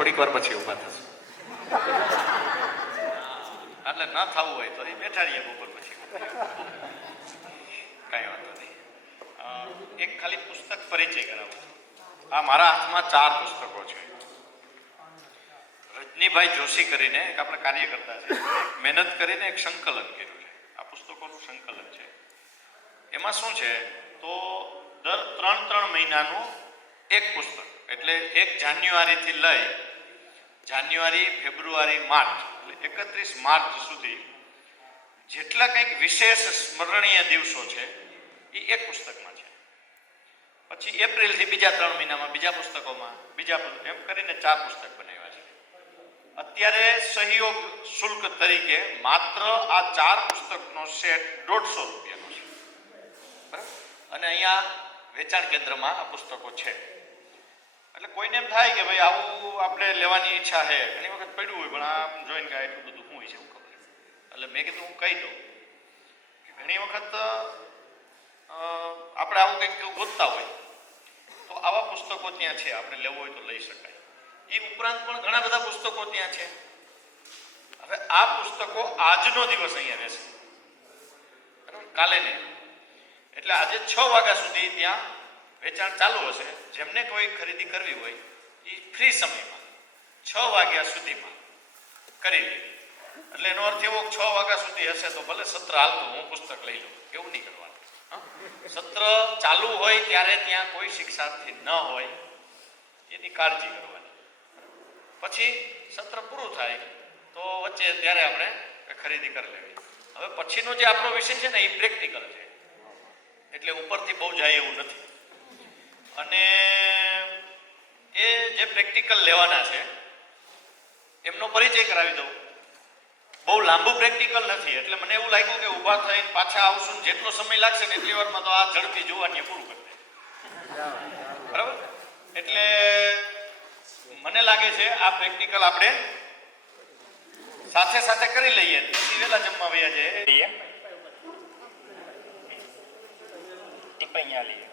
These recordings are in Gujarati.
થોડીક વાર પછી ઊભા થશું. એટલે ન થવું હોય તો એ બેઠા રહીએ બપોર પછી. કઈ વાંધો નહીં. એક ખાલી પુસ્તક પરિચય કરાવું છું. આ મારા હાથમાં 4 પુસ્તકો છે. રજનીભાઈ જોશી કરીને એક આપણે કાર્યકર્તા છે, મહેનત કરીને એક સંકલન કર્યું છે. આ પુસ્તકોનું સંકલન છે. એમાં શું છે તો દર 3 મહિનાનું એક પુસ્તક, એટલે 1 જાન્યુઆરીથી લઈ જાન્યુઆરી, ફેબ્રુઆરી, માર્ચ, એટલે 31 માર્ચ સુધી જેટલા કંઈક વિશેષ સ્મરણીય દિવસો છે એ એક પુસ્તકમાં છે. પછી એપ્રિલથી બીજા 3 મહિનામાં બીજા પુસ્તકોમાં એમ કરીને 4 પુસ્તક બનાવ્યા છે. અત્યારે સહયોગ શુલ્ક તરીકે માત્ર આ 4 પુસ્તકનો સેટ 150 રૂપિયાનો છે, બરાબર? અને અહીંયા વેચાણ કેન્દ્રમાં આ પુસ્તકો છે. એટલે કોઈને એમ થાય કે ભાઈ આવું આપણે લેવાની ઈચ્છા છે, ઘણી વખત પડ્યું હોય, પણ આમ જોઈને કે એટલું બધું શું હોય છે એવું ખબર. એટલે મેં કીધું હું કહી દઉં કે ઘણી વખત આપણે આવું કંઈક ગોતતા હોય તો આવા પુસ્તકો ત્યાં છે, આપણે લેવું હોય તો લઈ શકાય. એ ઉપરાંત પણ ઘણા બધા પુસ્તકો ત્યાં છે. હવે આ પુસ્તકો આજનો દિવસ અહીંયા રહેશે, બરાબર? કાલે નહીં. એટલે આજે 6 વાગ્યા સુધી ત્યાં વેચાણ ચાલુ હશે. જેમને કોઈ ખરીદી કરવી હોય એ ફ્રી સમયમાં 6 વાગ્યા સુધીમાં કરી લે. એટલે એનો અર્થ એવો 6 વાગ્યા સુધી હશે તો ભલે સત્ર હાલતું હું પુસ્તક લઈ લઉં, એવું નહીં કરવાનું. સત્ર ચાલુ હોય ત્યારે ત્યાં કોઈ શિક્ષાર્થી ન હોય એની કાળજી કરવાની. પછી સત્ર પૂરું થાય તો વચ્ચે ત્યારે આપણે ખરીદી કરી લેવી. હવે પછીનો જે આપણો વિષય છે ને એ પ્રેક્ટિકલ છે, એટલે ઉપરથી બહુ જાય એવું નથી. અને એ જે પ્રેક્ટિકલ લેવાના છે એમનો પરિચય કરાવી દઉં. બહુ લાંબુ પ્રેક્ટિકલ નથી, એટલે મને એવું લાગ્યું કે ઊભા થઈને પાછા આવશું, જેટલો સમય લાગશે ને એટલી વારમાં તો આ ઝડપી જોવાની પૂરું કરી દે, બરાબર? એટલે મને લાગે છે આ પ્રેક્ટિકલ આપણે સાથે સાથે કરી લઈએ, પછી વહેલા જમવા વયા જઈએ. અહીંયા લઈએ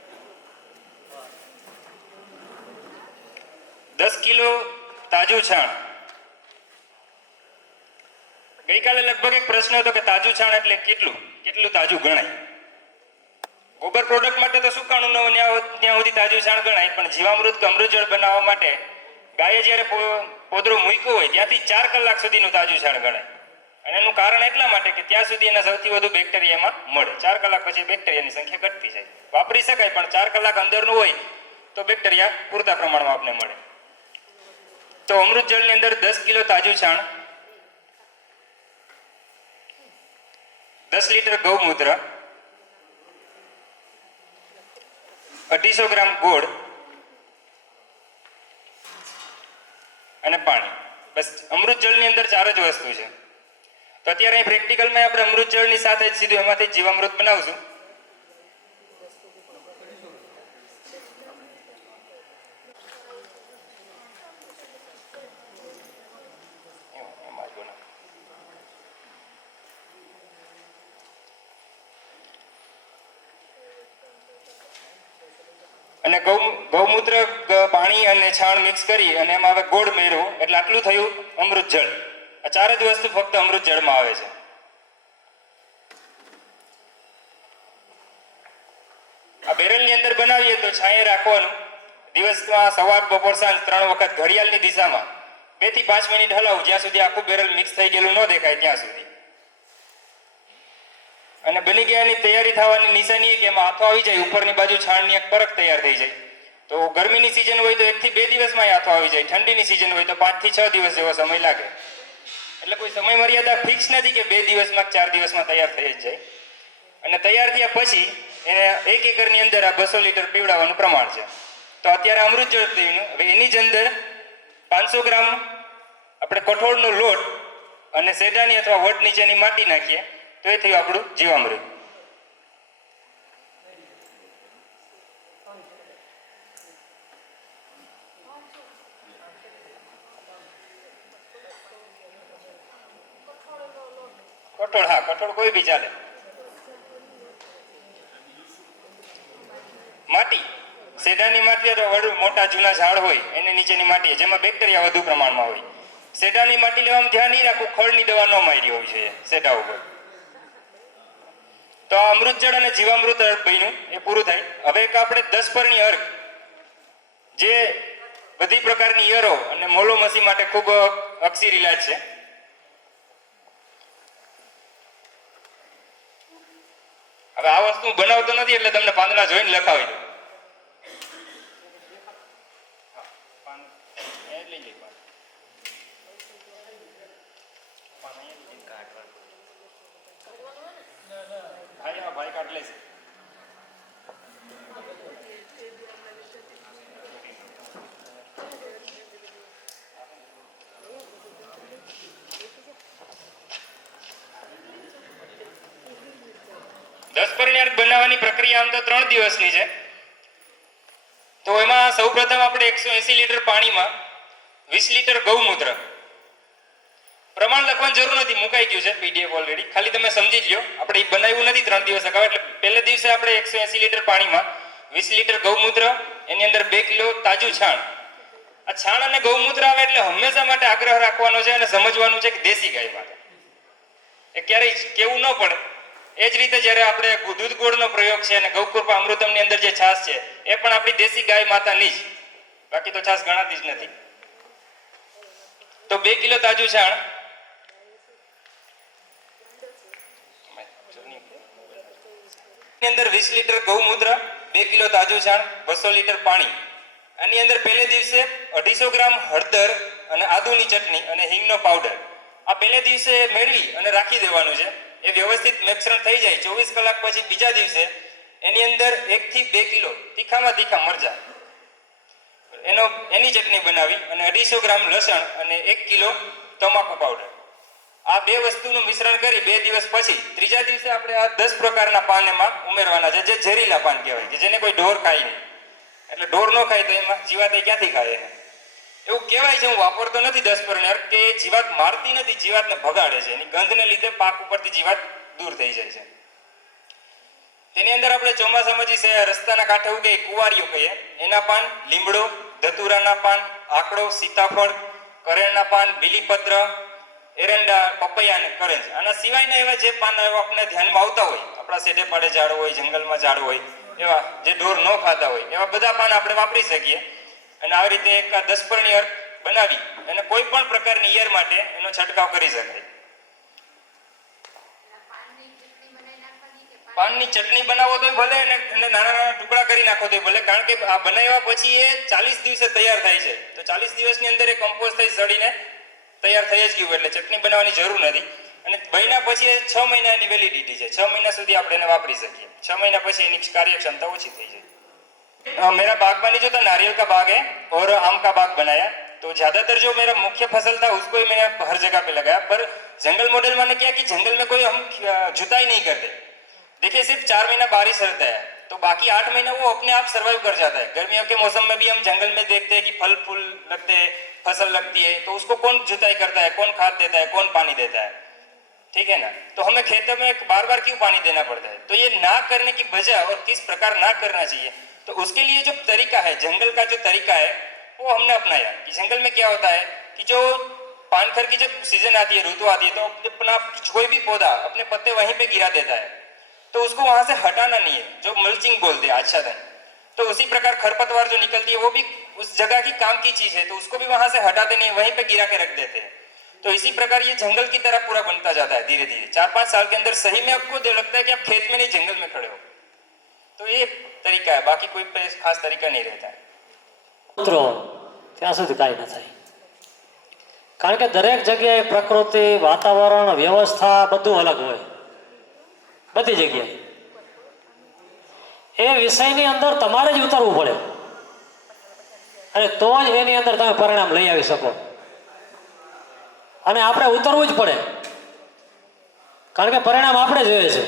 10 કિલો તાજું છાણ. ગઈકાલે લગભગ એક પ્રશ્ન હતો કે તાજું છાણ એટલે કેટલું તાજું ગણાય. ગોબર પ્રોડક્ટ માટે તો સુકાણું ન હોય ત્યાં સુધી તાજું છાણ ગણાય, પણ જીવામૃત કે અમૃત જળ બનાવવા માટે ગાયે જ્યારે પોદરો મૂક્યો હોય ત્યાંથી 4 કલાક સુધીનું તાજું છાણ ગણાય. અને એનું કારણ એટલા માટે કે ત્યાં સુધી એના સૌથી વધુ બેક્ટેરિયામાં મળે. 4 કલાક પછી બેક્ટેરિયાની સંખ્યા ઘટતી જાય. વાપરી શકાય, પણ 4 કલાક અંદરનું હોય તો બેક્ટેરિયા પૂરતા પ્રમાણમાં આપને મળે. તો અમૃત જળની અંદર 10 કિલો તાજું છાણ, 10 લીટર ગૌમૂત્ર, 250 ગ્રામ ગોળ અને પાણી. બસ અમૃત જળની અંદર 4 જ વસ્તુ છે. તો અત્યારે અહીં પ્રેક્ટિકલમાં આપણે અમૃત જળની સાથે જ સીધું એમાંથી જીવામૃત બનાવશું. અને ગૌમૂત્ર, પાણી અને છાણ મિક્સ કરી અને એમાં હવે ગોળ મેળવો એટલે આટલું થયું અમૃત જળ. આ 4 જ વસ્તુ ફક્ત અમૃત જળમાં આવે છે. આ બેરલની અંદર બનાવીએ તો છાંયે રાખવાનું. દિવસમાં સવાર, બપોર, સાંજ 3 વખત ઘડિયાળની દિશામાં 2 થી 5 મિનિટ હલાવું, જ્યાં સુધી આખું બેરલ મિક્સ થઈ ગયેલું ન દેખાય ત્યાં સુધી. અને બની ગયાની તૈયારી થવાની નિશાની કે એમાં હાથો આવી જાય, ઉપરની બાજુ છાણની એક પરખ તૈયાર થઈ જાય. તો ગરમીની સિઝન હોય તો 1 થી 2 દિવસમાં હાથો આવી જાય. ઠંડીની સિઝન હોય તો 5 થી 6 દિવસ જેવો સમય લાગે. એટલે કોઈ સમય મર્યાદા ફિક્સ નથી કે 2 દિવસમાં 4 દિવસમાં તૈયાર થઈ જ જાય. અને તૈયાર થયા પછી એને 1 એકરની અંદર આ 200 લીટર પીવડાવવાનું પ્રમાણ છે. તો અત્યારે અમૃત જળ પીવું. હવે એની જ અંદર 500 ગ્રામ આપણે કઠોળનો લોટ અને શેઢાની અથવા વટ નીચેની માટી નાખીએ તો એ થયું આપણું જીવામૃત. કઠોળ, હા કઠોળ કોઈ બી ચાલે. માટી શેઢાની માટી અથવા વડ મોટા જૂના ઝાડ હોય એની નીચેની માટી જેમાં બેક્ટેરિયા વધુ પ્રમાણમાં હોય. શેઢાની માટી લેવામાં ધ્યાન નહીં રાખવું, ખળની દવા ન મારી હોવી જોઈએ શેઢા ઉપર. તો આ અમૃત જળ અને જીવામૃત અર્ક બન્યું એ પૂરું થાય. હવે એક આપણે 10 પરણી અર્ક જે બધી પ્રકારની ઈયરો અને મોલોમસી માટે ખૂબ અક્ષી ઇલાજ છે. હવે આ વસ્તુ બનાવતો નથી એટલે તમને પાંદડા જોઈને લખાવી દઉં. ભાઈ કાઢ લેશે. બનાવવાની પ્રક્રિયા આમ તો 3 દિવસની છે. તો એમાં સૌપ્રથમ આપણે 180 લીટર પાણીમાં 20 લીટર ગૌમૂત્ર, પ્રમાણ લખવાની જરૂર નથી, મુકાઈ ગયું છે પીડીએફ ઓલરેડી, ખાલી તમે સમજી જ લો. આપણે એ બનાવ્યું નથી 3 દિવસ અગાઉ, એટલે પહેલે દિવસે આપણે 180 લીટર પાણીમાં 20 લીટર ગૌમૂત્ર, એની અંદર 2 કિલો તાજું છાણ. આ છાણ અને ગૌમૂત્ર આવે એટલે હંમેશા માટે આગ્રહ રાખવાનો છે અને સમજવાનું છે કે દેશી ગાય માટે એ ક્યારેય કેવું ન પડે. એ જ રીતે જ્યારે આપણે દૂધ ગોળનો પ્રયોગ છે અને ગૌકૃપા અમૃતમની અંદર જે છાશ છે એ પણ આપણી દેશી ગાય માતાની જ, બાકી તો છાશ ગણાતી જ નથી. તો 2 કિલો તાજું છાણ, અંદર 20 લીટર ગૌમૂત્ર, 2 કિલો તાજું છાણ, 200 લીટર પાણી. આની અંદર પહેલે દિવસે 250 ગ્રામ હળદર અને આદુની ચટણી અને હિંગનો પાવડર આ પહેલે દિવસે મેળવી અને રાખી દેવાનું છે. એ વ્યવસ્થિત મિશ્રણ થઈ જાય 24 કલાક પછી બીજા દિવસે એની અંદર 1 થી 2 કિલો તીખામાં તીખા મરચાં એની ચટણી બનાવી અને 250 ગ્રામ લસણ અને 1 કિલો તમાકુ પાવડર, આ 2 વસ્તુનું મિશ્રણ કરી 2 દિવસ પછી ત્રીજા દિવસે આપણે આ 10 પ્રકારના પાન એમાં ઉમેરવાના છે, જે ઝેરીલા પાન કહેવાય, કે જેને કોઈ ઢોર ખાય નહીં. એટલે ઢોર ન ખાય તો એમાં જીવાત ક્યાંથી ખાય એને? એવું કહેવાય છે, હું વાપરતો નથી 10 પરનેર, કે જીવાત મારતી નથી, જીવાતને ભગાડે છે. એની ગંધને લીધે પાક ઉપરથી જીવાત દૂર થઈ જાય છે. તેની અંદર આપણે ચોમાસામાં જે રસ્તાના કાંઠે ઉગે કુવારીઓ કહીએ એના પાન, લીમડો, ધતુરાના પાન, આકડો, સીતાફળ, કરેણના પાન, બીલીપત્ર, એરંડા, પપૈયા અને કરંજ. આના સિવાયના એવા જે પાન આપણે ધ્યાનમાં આવતા હોય, આપણા સેઢે પાડે ઝાડ હોય, જંગલમાં ઝાડ હોય, એવા જે ઢોર ન ખાતા હોય એવા બધા પાન આપણે વાપરી શકીએ. અને આવી રીતે એક 10 પરણી અર્ક બનાવી અને કોઈ પણ પ્રકારની ઈયર માટે એનો છંટકાવ કરી શકાય. પાનની ચટણી બનાવો તો ભલે અને નાના નાના ટુકડા કરી નાખો તો ભલે, કારણ કે આ બનાવ્યા પછી એ 40 દિવસે તૈયાર થાય છે. તો 40 દિવસની અંદર એ કમ્પોઝ થઈ સડીને તૈયાર થઈ જ ગયું, એટલે ચટણી બનાવવાની જરૂર નથી. અને મહિના પછી 6 મહિનાની વેલિડિટી છે, 6 મહિના સુધી આપણે એને વાપરી શકીએ. 6 મહિના પછી એની કાર્યક્ષમતા ઓછી થઈ જાય. मेरा बागबानी जो था नारियल का बाग है और आम का बाग बनाया, तो ज़्यादातर जो मेरा मुख्य फसल था उसको ही मैंने हर जगह पे लगाया. पर जंगल मॉडल मैंने क्या कि जंगल में कोई हम जुताई नहीं करते. देखिए सिर्फ 4 महीना बारिश रहता है, तो बाकी 8 महीना वो अपने आप सर्वाइव कर जाता है. गर्मियों के मौसम में भी हम जंगल में देखते हैं कि फल फूल लगते हैं, फसल लगती है, तो उसको कौन जुताई करता है, कौन खाद देता है, कौन पानी देता है, ठीक है ना? तो हमें खेतों में बार बार क्यों पानी देना पड़ता है? तो ये ना करने की वजह और किस प्रकार ना करना चाहिए, तो उसके लिए जो तरीका है, जंगल का जो तरीका है वो हमने अपनाया. कि जंगल में क्या होता है कि जो पानखर की जब सीजन आती है, ऋतु आती है, तो अपना कोई भी पौधा अपने पत्ते वहीं पे गिरा देता है, तो उसको वहां से हटाना नहीं है, जो मल्चिंग बोलते हैं आच्छादन. तो उसी प्रकार खरपतवार जो निकलती है वो भी उस जगह की काम की चीज है, तो उसको भी वहां से हटाते नहीं, वहीं पे गिरा के रख देते हैं. तो इसी प्रकार ये जंगल की तरह पूरा बनता जाता है धीरे धीरे. 4-5 साल के अंदर सही में आपको लगता है कि आप खेत में नहीं जंगल में खड़े हो. तो ये तरीका है, बाकी कोई खास तरीका नहीं रहता है. મિત્રો ત્યાં સુધી કાંઈ ન થાય, કારણ કે દરેક જગ્યાએ પ્રકૃતિ, વાતાવરણ, વ્યવસ્થા બધું અલગ હોય બધી જગ્યાએ. એ વિષયની અંદર તમારે જ ઉતરવું પડે અને તો જ એની અંદર તમે પરિણામ લઈ આવી શકો. અને આપણે ઉતરવું જ પડે, કારણ કે પરિણામ આપણે જોઈએ છે,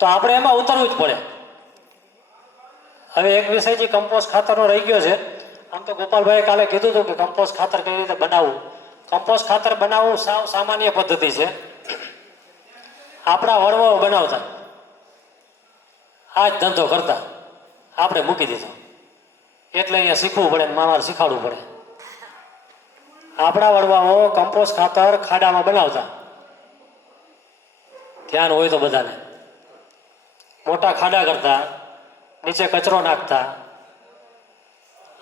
તો આપણે એમાં ઉતરવું જ પડે. હવે એક વિષય જે કમ્પોસ્ટ ખાતરનો રહી ગયો છે. આમ તો ગોપાલભાઈએ કાલે કીધું હતું કે કમ્પોસ્ટ ખાતર કઈ રીતે બનાવવું. કમ્પોસ્ટ ખાતર બનાવવું સાવ સામાન્ય પદ્ધતિ છે, આપણા વડવાઓ બનાવતા, આ જ ધંધો કરતા, આપણે મૂકી દીધો. એટલે અહીંયા શીખવું પડે ને મામારે શીખવાડવું પડે. આપણા વડવાઓ કમ્પોસ્ટ ખાતર ખાડામાં બનાવતા, ધ્યાન હોય તો બધાને. મોટા ખાડા કરતા, નીચે કચરો નાખતા.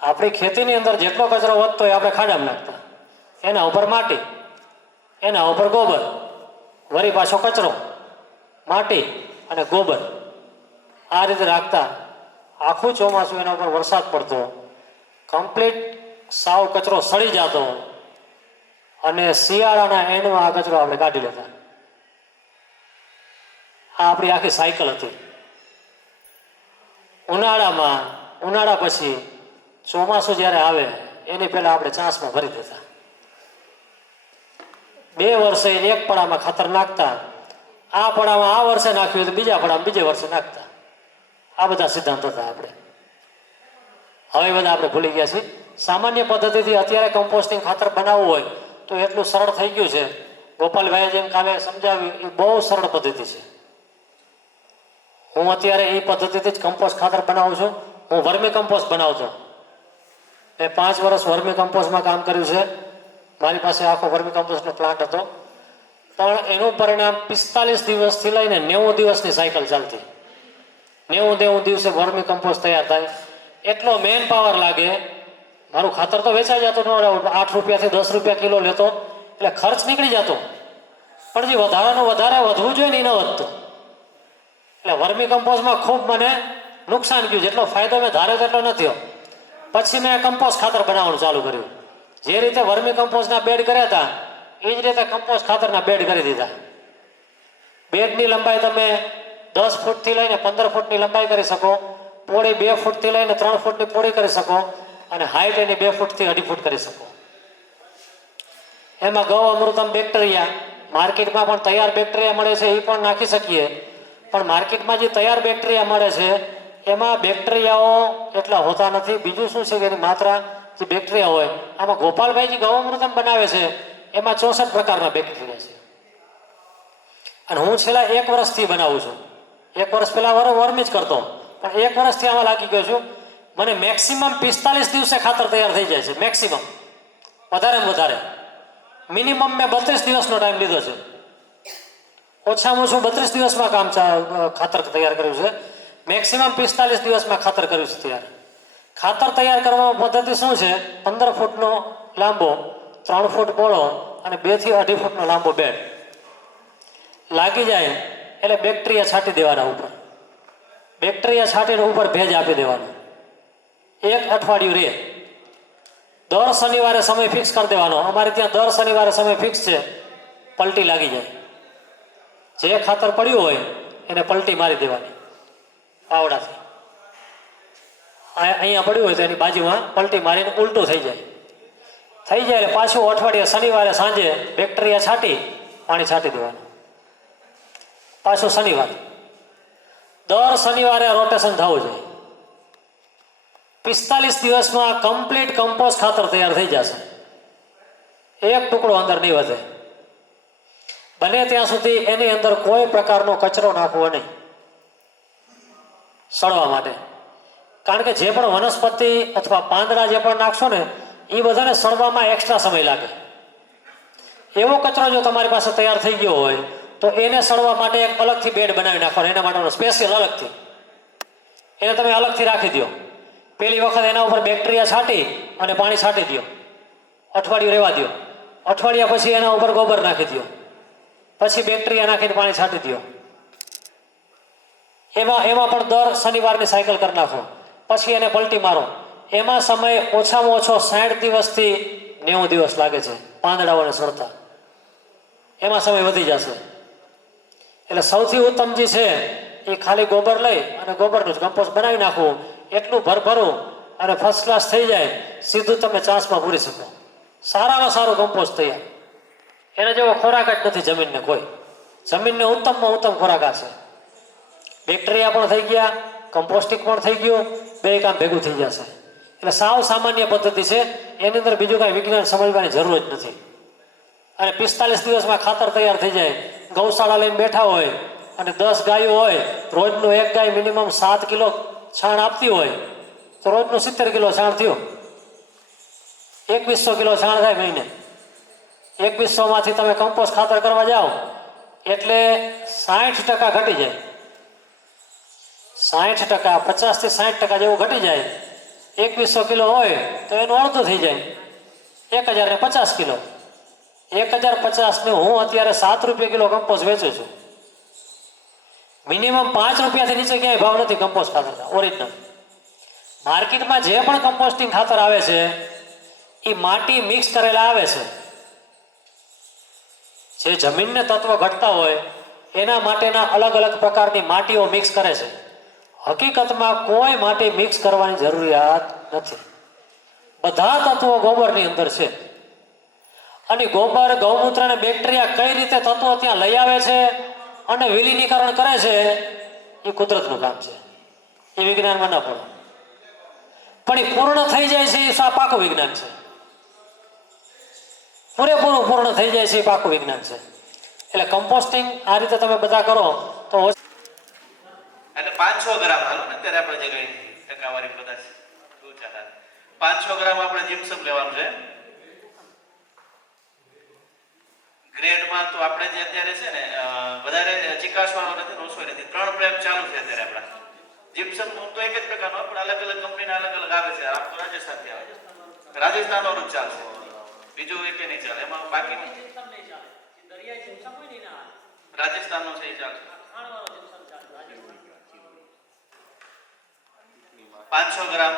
આપણી ખેતીની અંદર જેટલો કચરો વધતો હોય આપણે ખાડામાં નાખતા, એના ઉપર માટી, એના ઉપર ગોબર, વળી પાછો કચરો, માટી અને ગોબર, આ રીતે રાખતા. આખું ચોમાસું એના ઉપર વરસાદ પડતો, કમ્પ્લીટ સાવ કચરો સડી જતો અને શિયાળાના એન્ડમાં આ કચરો આપણે કાઢી લેતા. આ આપણી આખી સાયકલ હતી. ઉનાળા પછી ચોમાસું જ્યારે આવે એની પહેલા આપણે ચાંસમાં ભરી દેતા. 2 વર્ષે એક પડામાં ખાતર નાખતા. આ પડામાં આ વર્ષે નાખ્યું તો બીજા પડામાં બીજે વર્ષે નાખતા. આ બધા સિદ્ધાંત હતા આપણે. હવે બધા આપણે ભૂલી ગયા છીએ. સામાન્ય પદ્ધતિથી અત્યારે કમ્પોસ્ટિંગ ખાતર બનાવવું હોય તો એટલું સરળ થઈ ગયું છે. ગોપાલભાઈએ જેમ કાલે સમજાવ્યું એ બહુ સરળ પદ્ધતિ છે. હું અત્યારે એ પદ્ધતિથી જ કમ્પોસ્ટ ખાતર બનાવું છું. હું વર્મી કમ્પોસ્ટ બનાવતો. મેં 5 વર્ષ વર્મી કમ્પોસ્ટમાં કામ કર્યું છે. મારી પાસે આખો વર્મી કમ્પોસ્ટનો પ્લાન્ટ હતો. પણ એનું પરિણામ 45 દિવસથી લઈને 90 દિવસની સાયકલ ચાલતી. 90 દિવસે વર્મી કમ્પોસ્ટ તૈયાર થાય. એટલો મેન પાવર લાગે. મારું ખાતર તો વેચાઈ જતું, 8 રૂપિયાથી 10 રૂપિયા કિલો લેતો, એટલે ખર્ચ નીકળી જતો. પણ જે વધારાનું વધારે વધવું જોઈએ ને એ ન વધતું. એટલે વર્મી કમ્પોસ્ટમાં ખૂબ મને નુકસાન ગયું. જેટલો ફાયદો મેં ધાર્યો તેટલો ન થયો. પછી મેં કમ્પોસ્ટ ખાતર બનાવવાનું ચાલુ કર્યું. જે રીતે વર્મી કમ્પોસ્ટના બેડ કર્યા હતા એ જ રીતે કમ્પોસ્ટ ખાતરના બેડ કરી દીધા. બેડની લંબાઈ તમે 10 ફૂટથી લઈને 15 ફૂટની લંબાઈ કરી શકો, પોળી 2 ફૂટથી લઈને 3 ફૂટની પોળી કરી શકો, અને હાઈટ એની 2 ફૂટથી 2.5 ફૂટ કરી શકો. એમાં ગૌ અમૃતમ બેક્ટેરિયા, માર્કેટમાં પણ તૈયાર બેક્ટેરિયા મળે છે, એ પણ નાખી શકીએ. પણ માર્કેટમાં જે તૈયાર બેક્ટેરિયા મળે છે એમાં બેક્ટેરિયાઓ એટલા હોતા નથી. બીજું શું છે કે એની માત્રા જે બેક્ટેરિયા હોય, આમાં ગોપાલભાઈ જે ગૌ અમૃતમ બનાવે છે એમાં 64 પ્રકારના બેક્ટેરિયા છે. અને હું છેલ્લા 1 વર્ષથી બનાવું છું. 1 વર્ષ પહેલા વર્મી જ કરતો, પણ 1 વર્ષથી આમાં લાગી ગયો છું. મને મેક્સિમમ 45 દિવસે ખાતર તૈયાર થઈ જાય છે. મેક્સિમમ, વધારેમાં વધારે. મિનિમમ મેં 32 દિવસનો ટાઈમ લીધો છે. ઓછામાં ઓછું 32 દિવસમાં ખાતર તૈયાર કર્યું છે. મેક્સિમમ 45 દિવસમાં ખાતર કર્યું છે તૈયાર. ખાતર તૈયાર કરવામાં પદ્ધતિ શું છે? 15 ફૂટનો લાંબો, 3 ફૂટ પહોળો અને 2 થી 2.5 ફૂટનો લાંબો બેડ લાગી જાય એટલે બેક્ટેરિયા છાંટી દેવાના ઉપર. બેક્ટેરિયા છાંટીને ઉપર ભેજ આપી દેવાનો. 1 અઠવાડિયું રહે. દર શનિવારે સમય ફિક્સ કરી દેવાનો. અમારે ત્યાં દર શનિવારે સમય ફિક્સ છે. પલટી લાગી જાય. જે ખાતર પડ્યું હોય એને પલટી મારી દેવાની પાવડાથી. અહીંયા પડ્યું હોય તો એની બાજુમાં પલટી મારીને ઉલટું થઈ જાય. એટલે પાછું અઠવાડિયે શનિવારે સાંજે બેક્ટેરિયા છાંટી પાણી છાંટી દેવાનું. પાછું શનિવારે, દર શનિવારે રોટેશન થવું જોઈએ. 45 દિવસમાં કમ્પ્લીટ કમ્પોસ્ટ ખાતર તૈયાર થઈ જશે. 1 ટુકડો અંદર નહીં વધે. બને ત્યાં સુધી એની અંદર કોઈ પ્રકારનો કચરો નાખવો નહીં સડવા માટે. કારણ કે જે પણ વનસ્પતિ અથવા પાંદડા જે પણ નાખશો ને એ બધાને સડવામાં એક્સ્ટ્રા સમય લાગે. એવો કચરો જો તમારી પાસે તૈયાર થઈ ગયો હોય તો એને સડવા માટે એક અલગથી બેડ બનાવી નાખવાનો. એના માટેનો સ્પેશિયલ અલગથી એને તમે અલગથી રાખી દો. પહેલી વખત એના ઉપર બેક્ટેરિયા છાંટી અને પાણી છાંટી દો. અઠવાડિયું રહેવા દો. અઠવાડિયા પછી એના ઉપર ગોબર નાખી દો. પછી બેક્ટેરિયા નાખીને પાણી છાંટી દો. એમાં પણ દર શનિવારની સાયકલ કરી નાખો. પછી એને પલટી મારો. એમાં સમય ઓછામાં ઓછો 60 દિવસથી 90 દિવસ લાગે છે પાંદડાઓને સડતા. એમાં સમય વધી જશે. એટલે સૌથી ઉત્તમ જે છે એ ખાલી ગોબર લઈ અને ગોબરનું જ કમ્પોસ્ટ બનાવી નાખવું. એટલું ભરભરું અને ફર્સ્ટ ક્લાસ થઈ જાય. સીધું તમે ચાસમાં પૂરી શકો. સારામાં સારું કમ્પોસ્ટ તૈયાર. એના જેવો ખોરાક જ નથી જમીનને કોઈ. જમીનને ઉત્તમમાં ઉત્તમ ખોરાક આ છે. બેક્ટેરિયા પણ થઈ ગયા, કમ્પોસ્ટિંગ પણ થઈ ગયું, 2 કામ ભેગું થઈ જશે. એટલે સાવ સામાન્ય પદ્ધતિ છે. એની અંદર બીજું કાંઈ વિજ્ઞાન સમજવાની જરૂર જ નથી. અને 45 દિવસમાં ખાતર તૈયાર થઈ જાય. ગૌશાળા લઈને બેઠા હોય અને 10 ગાયો હોય, રોજનું એક ગાય મિનિમમ 7 કિલો છાણ આપતી હોય તો તો રોજનું 70 કિલો છાણ થયું. 2100 કિલો છાણ થાય મહિને. 2100 માંથી તમે કમ્પોસ્ટ ખાતર કરવા જાઓ એટલે 60% ઘટી જાય. 60%, 50 થી 60% જેવું ઘટી જાય. 2100 કિલો હોય તો એનું અડધું થઈ જાય 1050 કિલો. 1050 ને હું અત્યારે 7 રૂપિયા કિલો કમ્પોસ્ટ વેચું છું. મિનિમમ 5 રૂપિયાથી નીચે ક્યાંય ભાવ નથી કમ્પોસ્ટ ખાતરના ઓરિજિનલ. માર્કેટમાં જે પણ કમ્પોસ્ટિંગ ખાતર આવે છે એ માટી મિક્સ કરેલા આવે છે. જે જમીનને તત્વ ઘટતા હોય એના માટેના અલગ અલગ પ્રકારની માટીઓ મિક્સ કરે છે. હકીકતમાં કોઈ માટી મિક્સ કરવાની જરૂરિયાત નથી. બધા તત્વો ગોબરની અંદર છે. અને ગોબર, ગૌમૂત્ર અને બેક્ટેરિયા કઈ રીતે તત્વો ત્યાં લઈ આવે છે અને વિલીનીકરણ કરે છે એ કુદરતનું કામ છે. એ વિજ્ઞાનમાં ન પડે. પણ એ પૂર્ણ થઈ જાય છે એ પાકું વિજ્ઞાન છે. પૂરેપૂરું પૂર્ણ થઈ જાય છે એ પાકું વિજ્ઞાન છે. એટલે કમ્પોસ્ટિંગ આ રીતે તમે બધા કરો તો એટલે 500 ગ્રામ હાલો ને અત્યારે આપણે જે ગઈ ટકાવારી કદાચ 500 ગ્રામ આપણે જીપ્સમ લેવાનું છે. ગ્રેડમાં તો આપણે જે અત્યારે છે ને વધારે ચિકાસવાળો નથી, ઓછો નથી. 3 પ્રયોગ ચાલુ છે અત્યારે આપણા. જીપ્સમ તો એક જ પ્રકારનો પણ અલગ અલગ કંપનીના અલગ અલગ આવે છે. આપ તો રાજસ્થાનથી આવે છે. રાજસ્થાનનો જ ચાલશે, બીજું એક નહીં ચાલે. એમાં બાકી રાજસ્થાનનો છે એ ચાલશે. 500 ગ્રામ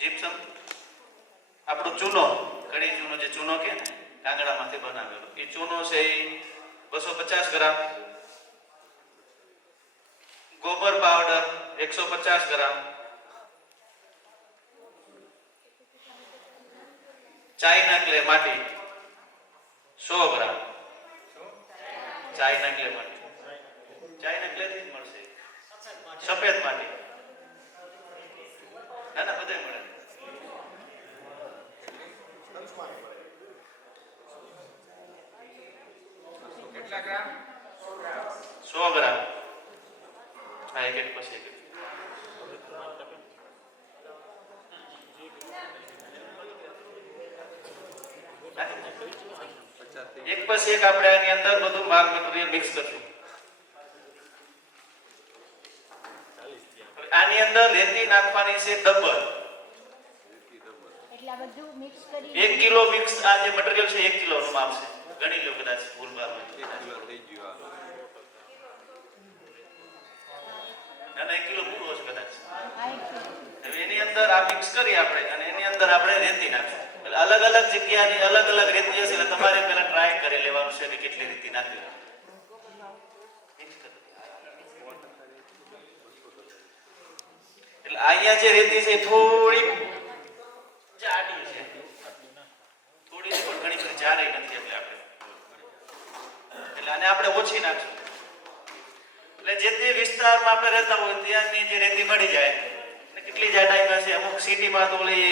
જીપ્સમ. આપણો ચૂનો, કડી ચૂનો, જે ચૂનો કે કાંગડામાંથી બનાવેલો એ ચૂનો છે એ 250 ગ્રામ. ગોબર પાવડર 150 ગ્રામ. ચાઇના ક્લે માટી 100 ગ્રામ. ચાઇના ક્લે માટી, ચાઇના ક્લે થી જ મળશે. સફેદ માટી ના ના બધે મળે. કેટલા ગ્રામ? 100 ગ્રામ. હા, એક પછી એક. એક પછી એક આપણે આની અંદર બધું માલ મટીરીયલ મિક્સ કરશું. આની અંદર રેતી નાખવાની છે ડબલ. એટલે આ બધું મિક્સ કરી 1 કિલો મિક્સ આ જે મટીરીયલ છે 1 કિલો નું માપ છે. ગણી લો કદાચ ભૂલ ભાર હોય. અને 1 કિલો પૂરો છે કદાચ. હવે એની અંદર આ મિક્સ કરી આપણે અને એની અંદર આપણે રેતી નાખશું. એટલે અલગ અલગ જગ્યાની અલગ અલગ રેતી હશે એટલે તમારે પહેલા ટ્રાય કરી લેવાનું છે કે કેટલી રેતી નાખવી. એટલે અહીંયા જે રેતી છે થોડી જાડી છે, થોડી પણ ઘણી બધી જાડી નથી. એટલે આને આપણે ઓછી નાખશું. એટલે જે તે વિસ્તારમાં આપણે રહેતા હોય ત્યાંની જે રેતી મળી જાય અને કેટલી જાડાઈમાં છે. અમુક સિટીમાં તો ઓલી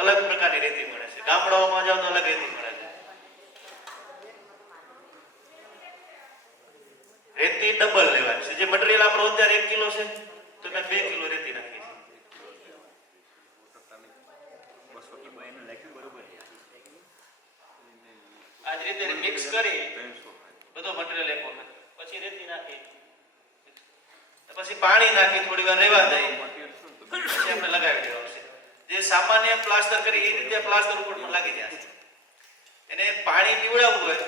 અલગ પ્રકારની રેતી મળે છે, ગામડાઓમાં જાવ તો અલગ રેતી મળે છે. રેતી ડબલ લેવાની છે. જે મટીરીયલ આપણો અત્યારે 1 કિલો છે તો મેં 2 કિલો રેતી નાખી છે. આ જ રીતે મિક્સ કરી બધો મટીરીયલ એક વખત, પછી રેતી નાખી, પછી પાણી નાખી થોડી વાર રહેવા દઈએ, પછી આપણે લગાવી દેવાનું છે. જે સામાન્ય પ્લાસ્ટર કરી એ રીતે પ્લાસ્ટર ઉપર પણ લાગી જાય. એને પાણી પીવડાવવું હોય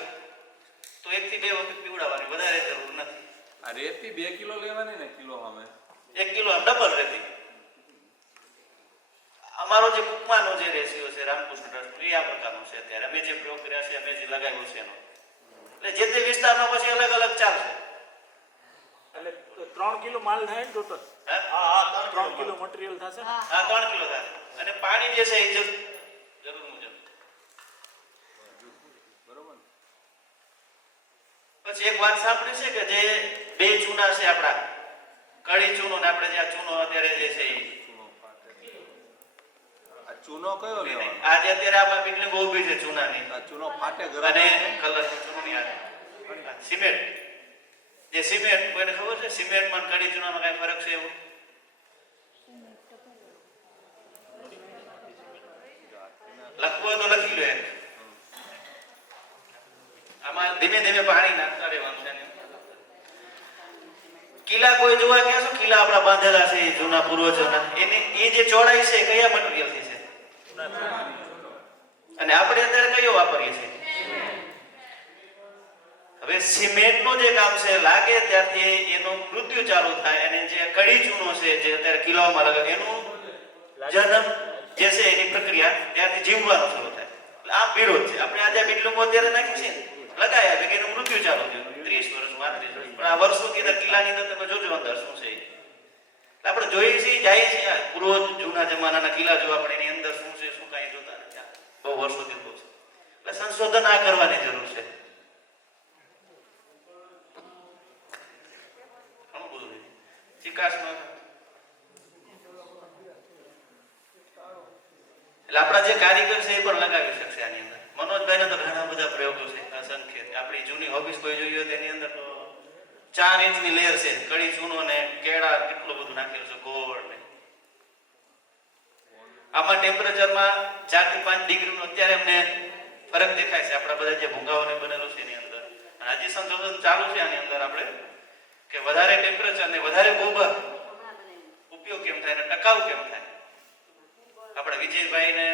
તો 1 થી 2 વખત પીવડાવવાની, વધારે જરૂર નથી. આ રેતી 2 કિલો લેવાની ને કિલો અમે 1 કિલો ડબલ રેતી. અમારો જે કુકમાનો જે રેશિયો છે રામકૃષ્ણ ટ્રસ્ટ એ આ પ્રકારનો છે. અત્યારે અમે જે પ્રયોગ કર્યા છે, અમે જે લગાવ્યું છે એનો, એટલે જે તે વિસ્તારમાં પછી અલગ અલગ ચાલશે. એટલે 3 કિલો માલ થાય ને ટોટલ? હા 3 કિલો મટીરીયલ થશે. હા 3 કિલો થાય. અને પાણી જે છે એ જરૂર મુજબ. બરોબર. પછી એક વાત સાંભળી છે કે જે 2 ચૂના છે આપણા, કડી ચૂનો ને આપણે જે આ ચૂનો અત્યારે જે છે એ આ ચૂનો કયો લેવાનો? આજે અત્યારે આમાં બિલ્ડિંગ ઊભી છે ચૂનાની, આ ચૂનો ફાટે અને ગરમ કલર ચૂનોની આ સિમેન્ટ, જે સિમેન્ટ કોઈને ખબર છે સિમેન્ટમાં કડી ચૂનામાં કઈ ફરક છે? એવું લખવું હોય તો લખી લો એક. આમાં ધીમે ધીમે પાણી નાખતા રહેવાનું છે. કિલ્લા કોઈ જોવા ગયા છો? કિલ્લા આપણા બાંધેલા છે જૂના પૂર્વજોના, એની એ જે ચોડાઈ છે કયા મટીરિયલથી છે? અને આપણે અત્યારે કયો વાપરીએ છીએ? હવે સિમેન્ટનું જે કામ છે લાગે ત્યારથી એનું મૃત્યુ ચાલુ થાય, અને જે કડી ચૂનો છે જે અત્યારે કિલ્લાઓમાં લગે એનું જન્મ જે છે એની પ્રક્રિયા ત્યારથી જીવવાનું શરૂ થાય. એટલે આ વિરોધ છે. આપણે આજે બિલ્ડિંગો અત્યારે નાખી છે લગાયા કે એનું મૃત્યુ ચાલુ થયું 30 વર્ષ 35 વર્ષ, પણ આ વર્ષોથી અંદર કિલ્લાની અંદર તમે જોજો અંદર શું છે. એટલે આપણે જોઈએ છીએ જાય છે પૂર્વ જૂના જમાનાના કિલ્લા જોવા, પણ એની અંદર શું છે શું કાંઈ જોતા નથી. બહુ વર્ષોથી બહુ છે. એટલે સંશોધન આ કરવાની જરૂર છે. ચિકાસમાં એટલે આપણા જે કારીગર છે એ પણ લગાવી શકશે આની અંદર. મનોજભાઈના તો ઘણા બધા પ્રયોગો છે અસંખ્ય. આપણી જૂની હોબીસ કોઈ જોઈ હોય તેની અંદર તો 4 ઇંચની લેયર છે, કડી ચૂનો ને કેળા કેટલું બધું નાખેલું છે, ગોળ ને. આમાં ટેમ્પરેચરમાં 4 થી 5 ડિગ્રીનો અત્યારે અમને ફરક દેખાય છે આપણા બધા જે ભૂંગાઓને બનેલું છે એની અંદર. અને હજી સંશોધન ચાલુ છે આની અંદર આપણે કે વધારે ટેમ્પરેચર ને વધારે ગોબર ઉપયોગ કેમ થાય અને ટકાઉ કેમ થાય. આપણે વિજયભાઈને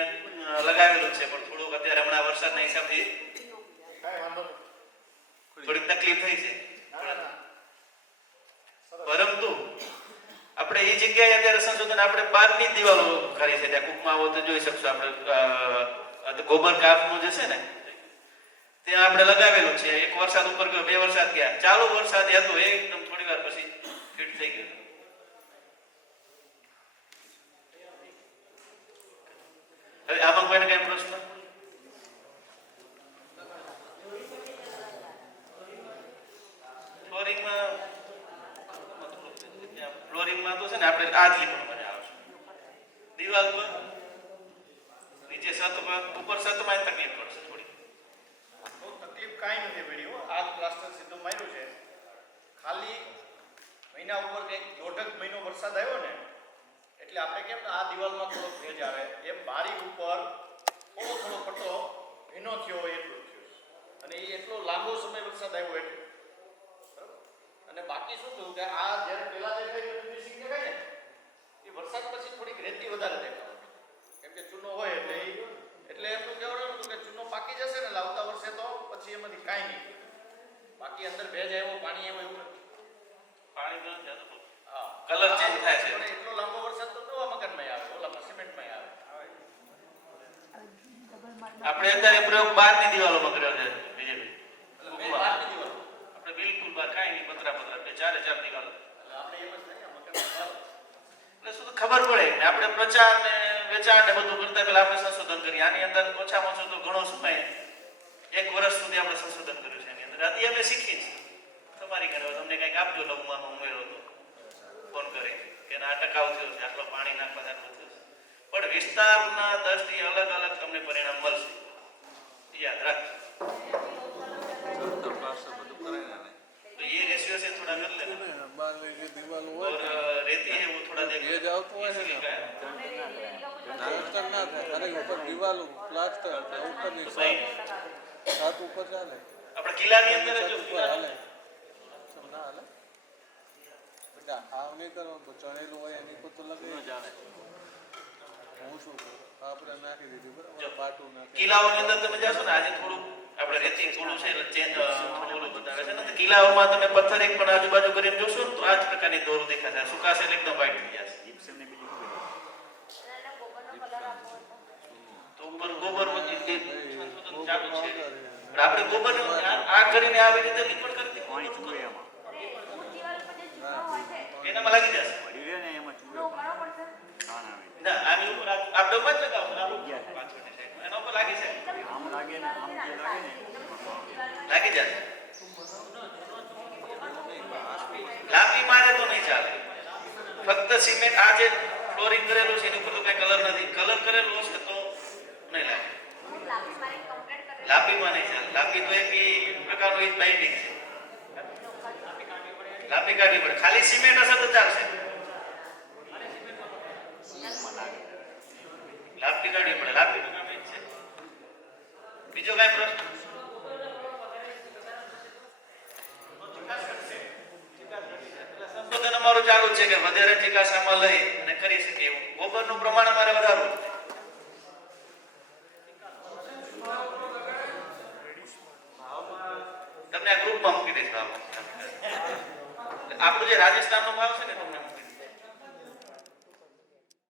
લગાવેલું છે, પણ થોડુંક અત્યારે હમણાં વરસાદના હિસાબથી થોડીક તકલીફ થઈ છે. પરંતુ આપણે એ જગ્યાએ અત્યારે સંશોધન આપણે 12ની દિવાલો કરી છે. ત્યાં કુકમાં આવો તો જોઈ શકશો આપણે ગોબર કાફનું જે છે ને ત્યાં આપણે લગાવેલું છે. એક વરસાદ ઉપર ગયો, 2 વરસાદ ગયા, ચાલુ વરસાદ હતો એકદમ થોડી વાર પછી ફિટ થઈ ગયું. હવે આમાં કોઈને કઈ પ્રશ્ન? ફ્લોરિંગમાં તો છે ને આપણે આ જ લીપણ મજા આવશે. દિવાલ પર નીચે છત પર ઉપર છતમાં તકલીફ પડશે થોડી. બહુ તકલીફ કાંઈ નથી પડી હો. આ જ પ્લાસ્ટર સીધું માર્યું છે. ખાલી મહિના ઉપર કંઈક 1.5 મહિનો વરસાદ આવ્યો ને એટલે આપણે કેમ આ દિવાલમાં થોડો ભેજ આવે એમ બારી ઉપર થોડો થોડો પટ્ટો ભીનો થયો હોય એટલું થયું. અને એ એટલો લાંબો સમય વરસાદ આવ્યો એટલે બરાબર. અને બાકી શું થયું કે આ જ્યારે પહેલા દેખાય ફિનિશિંગ દેખાય ને એ વરસાદ પછી થોડીક રેતી વધારે દેખાય, કેમ કે ચૂનો હોય એટલે એમનું કહેવાનું હતું કે ચૂનો પાકી જશે ને લાવતા વર્ષે તો પછી એમાંથી કાંઈ નહીં. બાકી અંદર ભેજ આવ્યો, પાણી આવ્યો એવું નથી. પાણી ગયું છે તો હા, કલર ચેન્જ થાય છે. પણ એટલો લાંબો વરસાદ તો નવા મકાનમાં આવે, ઓલામાં સિમેન્ટમાં આવે. આપણે અત્યારે પ્રયોગ 12ની દિવાલોમાં કર્યો છે બીજેપી. એટલે મેં બહારની દિવાલો આપણે બિલકુલ બહાર કાંઈ નહીં, પતરા આપણે 4 દિવાલો. એટલે આપણે એમ જ થાય ને મકાનમાં એટલે શું ખબર પડે કે આપણે પ્રચાર ને વેચાણ ને બધું કરતા પહેલા આપણે સંશોધન કરીએ. આની અંદર ઓછામાં ઓછું તો ઘણો સમય 1 વર્ષ સુધી આપણે સંશોધન કર્યું છે. આની અંદર આથી અમે શીખીએ છીએ. તમારી ઘરે તમને કંઈક આપજો નવમાં ઉમેરો તો ફોન કરી કે આ ટકાઉ થયો છે, આટલો પાણી નાખવા આટલું થયું છે. પણ વિસ્તારના દ્રષ્ટિએ અલગ અલગ તમને પરિણામ મળશે, યાદ રાખજો. પ્લાસ્ટર બધું કરાય ને तो ये रेशियो से थोड़ा कर लेना બાર જે દિવાલ और હોય रेती है वो थोड़ा देख ભેજ આવતો હોય છે ને પ્લાસ્ટર ના થાય, ખાલી ઉપર દિવાલ પ્લાસ્ટર ઉપરની છત ઉપર ચાલે, આપણે કિલ્લાની અંદર છત જો ઉપર હાલે ના હાલે. બધા હાવ નહીં કરો તો ચણેલું હોય એની પર તો લગે જાણે. હું શું કરું આપણે નાખી દીધું બરાબર, પાટું નાખી કિલ્લાઓની અંદર તમે જાશો ને આજે થોડું આપણે રેતી થોડું છે એટલે ચેન્જ થોડું બતાવે છે ને, તો કિલ્લાઓમાં તમે પથ્થર એક પણ આજુબાજુ કરીને જોશો ને તો આ જ પ્રકારની દોરો દેખાશે. સુકાશે એટલે એકદમ વ્હાઈટ થઈ જશે. તો ઉપર ગોબર બધી જે સંશોધન ચાલુ છે, પણ આપણે ગોબર આ કરીને આવી રીતે લીપણ કરી દીધું એનામાં લાગી જશે. ના આની ઉપર આ ડબ્બા જ લગાવો, આ પાછળની સાઈડમાં એના ઉપર લાગી જાય, લાગી જશે. લાપી મારે તો નહીં ચાલે. ફક્ત સિમેન્ટ આ જે ફ્લોરિંગ કરેલું છે એની ઉપર તો કઈ કલર નથી. કલર કરેલું હશે તો નહીં લાગે. લાપીમાં નહીં ચાલે. લાપી તો એક પ્રકારનું એક બાઇન્ડિંગ છે, લાપી કાઢવી પડે. ખાલી સિમેન્ટ હશે તો ચાલશે, લાપી કાઢવી પડે. લાપીનું કામ એ જ છે. બીજો કાંઈ પ્રશ્ન? સંશોધન અમારું ચાલુ જ છે કે વધારે ચિકાસ આમાં લઈ અને કરી શકીએ એવું. ગોબરનું પ્રમાણ અમારે વધારવું છે. તમને આ ગ્રુપમાં મૂકી દઈશ ભાવ. આપણું જે રાજસ્થાનનો ભાવ છે ને તમને